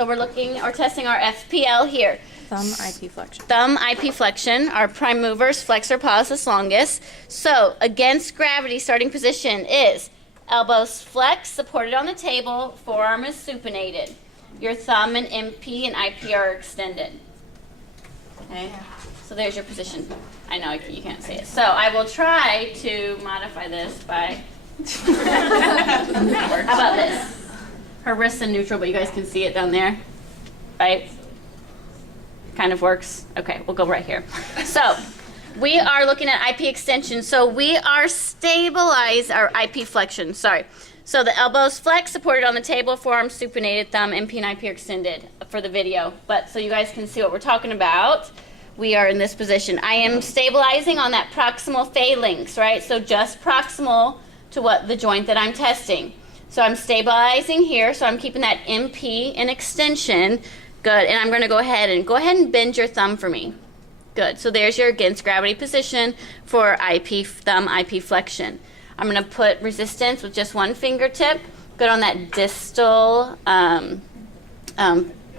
So we're looking or testing our FPL here. Thumb IP flexion. Thumb IP flexion, our prime movers, flexor pollicis longus. So against gravity, starting position is elbows flexed, supported on the table, forearm is supinated. Your thumb and MP and IP are extended. Okay, so there's your position. I know you can't see it. So I will try to modify this by, how about this? Her wrist's in neutral, but you guys can see it down there, right? Kind of works. Okay, we'll go right here. So we are looking at IP extension. So we are stabilize our IP flexion, sorry. So the elbows flexed, supported on the table, forearm supinated, thumb, MP and IP are extended for the video. But so you guys can see what we're talking about. We are in this position. I am stabilizing on that proximal phalanx, right? So just proximal to what the joint that I'm testing. So I'm stabilizing here, so I'm keeping that MP in extension. Good, and I'm going to go ahead and bend your thumb for me. Good, so there's your against gravity position for IP, thumb IP flexion. I'm going to put resistance with just one fingertip. Good on that distal,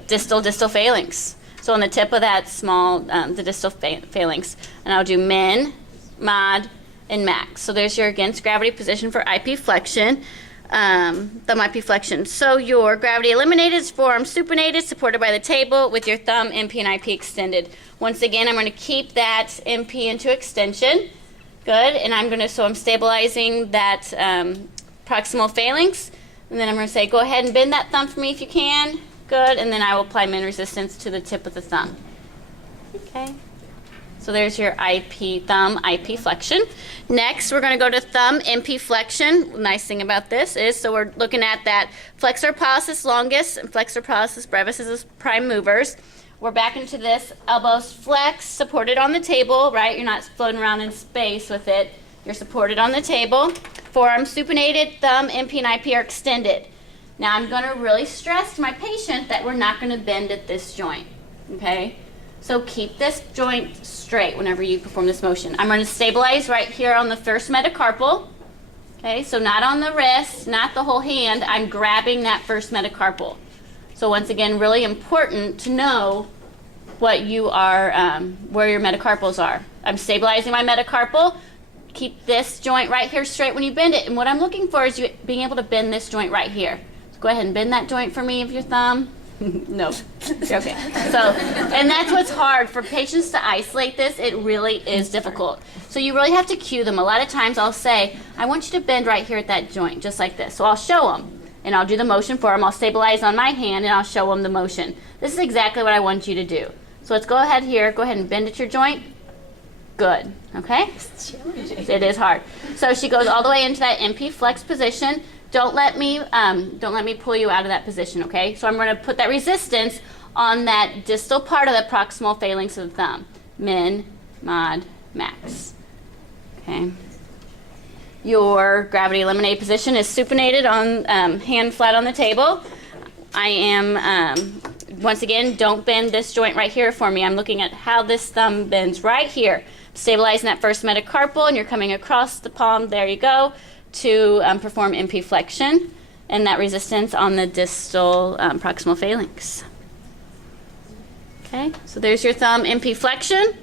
distal phalanx. So on the tip of that small, the distal phalanx. And I'll do min, mod, and max. So there's your against gravity position for IP flexion. Thumb IP flexion. So your gravity eliminated is forearm supinated, supported by the table with your thumb, MP, and IP extended. Once again, I'm going to keep that MP into extension. Good. And I'm stabilizing that proximal phalanx. And then I'm going to say, go ahead and bend that thumb for me if you can. Good. And then I will apply min resistance to the tip of the thumb. Okay. So there's your IP, thumb IP flexion. Next, we're going to go to thumb MP flexion. Nice thing about this is, so we're looking at that flexor pollicis longus and flexor pollicis brevis as prime movers. We're back into this, elbows flexed, supported on the table, right? You're not floating around in space with it. You're supported on the table. Forearm supinated, thumb, MP, and IP are extended. Now I'm going to really stress to my patient that we're not going to bend at this joint, okay? So keep this joint straight whenever you perform this motion. I'm going to stabilize right here on the first metacarpal. Okay, so not on the wrist, not the whole hand. I'm grabbing that first metacarpal. So once again, really important to know what you are, where your metacarpals are. I'm stabilizing my metacarpal. Keep this joint right here straight when you bend it. And what I'm looking for is you being able to bend this joint right here. So go ahead and bend that joint for me with your thumb. No. Okay. So, and that's what's hard for patients to isolate this. It really is difficult. So you really have to cue them. A lot of times I'll say, I want you to bend right here at that joint, just like this. So I'll show them, and I'll do the motion for them. I'll stabilize on my hand, and I'll show them the motion. This is exactly what I want you to do. So let's go ahead here. Go ahead and bend at your joint. Good. Okay? It is hard. So she goes all the way into that MP flex position. Don't let me pull you out of that position, okay? So I'm going to put that resistance on that distal part of the proximal phalanx of the thumb. Min, mod, max. Okay. Your gravity eliminated position is supinated on hand flat on the table. I am, once again, don't bend this joint right here for me. I'm looking at how this thumb bends right here. Stabilizing that first metacarpal, and you're coming across the palm. There you go. To perform MP flexion and that resistance on the distal proximal phalanx. Okay, so there's your thumb MP flexion.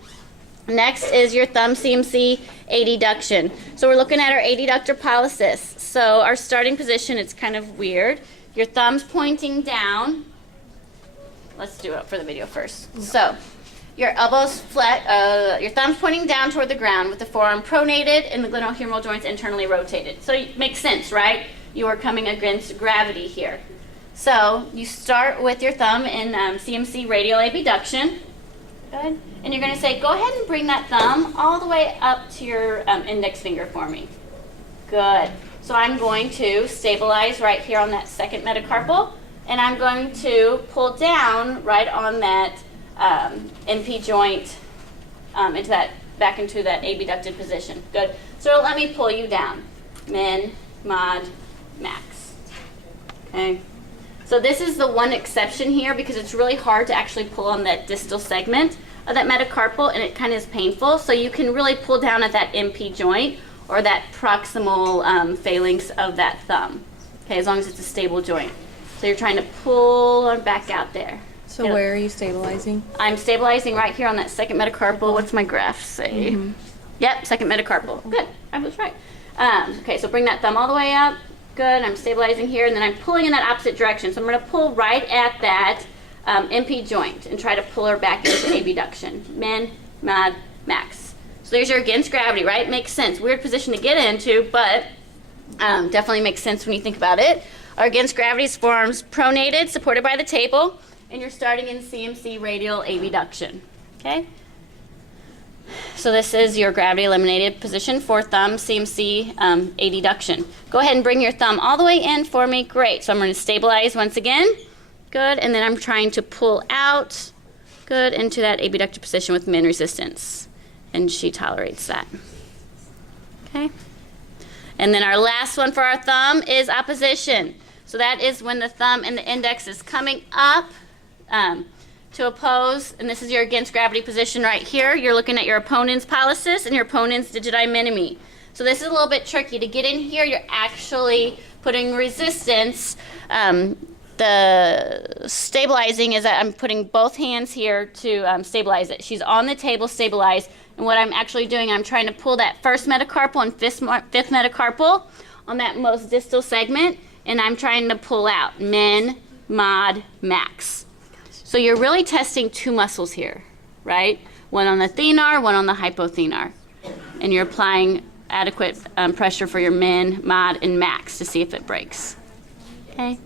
Next is your thumb CMC adduction. So we're looking at our adductor pollicis. So our starting position, it's kind of weird. Your thumb's pointing down. Let's do it for the video first. So your elbows flat, your thumb's pointing down toward the ground with the forearm pronated and the glenohumeral joints internally rotated. So it makes sense, right? You are coming against gravity here. So you start with your thumb in CMC radial abduction. Good. And you're going to say, go ahead and bring that thumb all the way up to your index finger for me. Good. So I'm going to stabilize right here on that second metacarpal, and I'm going to pull down right on that MP joint back into that abducted position. Good. So let me pull you down. Min, mod, max. Okay. So this is the one exception here because it's really hard to actually pull on that distal segment of that metacarpal, and it kind of is painful. So you can really pull down at that MP joint or that proximal phalanx of that thumb. Okay, as long as it's a stable joint. So you're trying to pull on back out there. So where are you stabilizing? I'm stabilizing right here on that second metacarpal. What's my graph say? Yep, second metacarpal. Good, I was right. Okay, so bring that thumb all the way up. Good, I'm stabilizing here, and then I'm pulling in that opposite direction. So I'm going to pull right at that MP joint and try to pull her back into abduction. Min, mod, max. So there's your against gravity, right? Makes sense. Weird position to get into, but definitely makes sense when you think about it. Our against gravity is forearms pronated, supported by the table, and you're starting in CMC radial abduction. Okay? So this is your gravity eliminated position for thumb CMC adduction. Go ahead and bring your thumb all the way in for me. Great. So I'm going to stabilize once again. Good. And then I'm trying to pull out. Good. Into that abductor position with min resistance. And she tolerates that. Okay. And then our last one for our thumb is opposition. So that is when the thumb and the index is coming up to oppose, and this is your against gravity position right here. You're looking at your opponent's pollicis and your opponent's digiti minimi. So this is a little bit tricky. To get in here, you're actually putting resistance. The stabilizing is that I'm putting both hands here to stabilize it. She's on the table, stabilized, and what I'm actually doing, I'm trying to pull that first metacarpal and fifth metacarpal on that most distal segment, and I'm trying to pull out min, mod, max. So you're really testing two muscles here, right? One on the thenar, one on the hypothenar. And you're applying adequate pressure for your min, mod, and max to see if it breaks. Okay.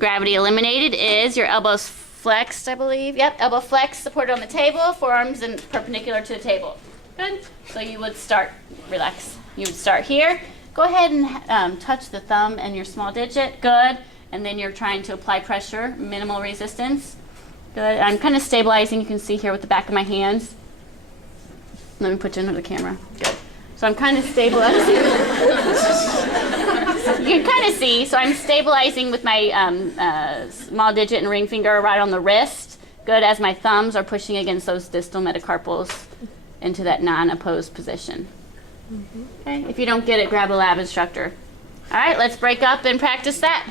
Gravity eliminated is your elbows flexed, I believe. Yep, elbow flexed, supported on the table, forearms and perpendicular to the table. Good. So you would start, relax. You would start here. Go ahead and touch the thumb and your small digit. Good. And then you're trying to apply pressure, minimal resistance. Good. I'm kind of stabilizing. You can see here with the back of my hands. Let me put you under the camera. Good. So I'm kind of stabilizing. You can kind of see. So I'm stabilizing with my small digit and ring finger right on the wrist. Good, as my thumbs are pushing against those distal metacarpals into that non-opposed position. Okay. If you don't get it, grab a lab instructor. All right, let's break up and practice that.